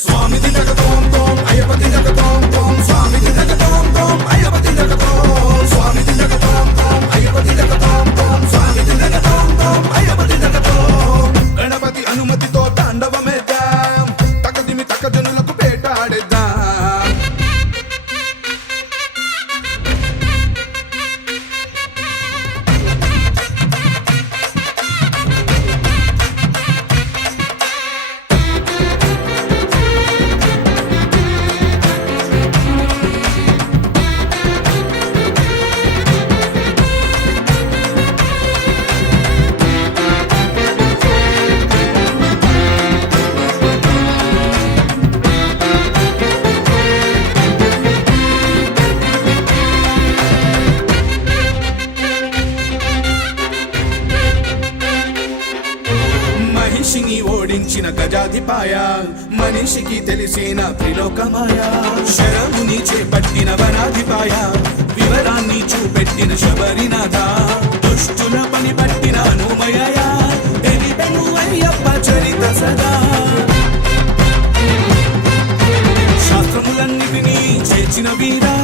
స్వామి దినక తోం తోం అయ్యప్ప దినక తోం తోం స్వామి దినక తోం తోం అయ్యప్ప దినక తోం స్వామి దినక తోం తోం అయ్యప్ప దినక తోం తోం స్వామి దినక తోం తోం అయ్యప్ప దినక తోం గణపతి అనుమతితో తాండవమేద్దాం తకదిమి తకజనులకు పేటాడేద్దాం మనిషిని ఓడించిన గజాధిపాయ మనిషికి తెలిసిన త్రిలోకమాయ శరముని చేపట్టిన వనాధిపాయ వివరాన్ని చూపెట్టిన శబరినాథ దుష్టుల పని పట్టిన అనుమయ తెలిపెను అయ్యప్ప చరిత సదా శాస్త్రములన్నిటినీ చేర్చిన వీరా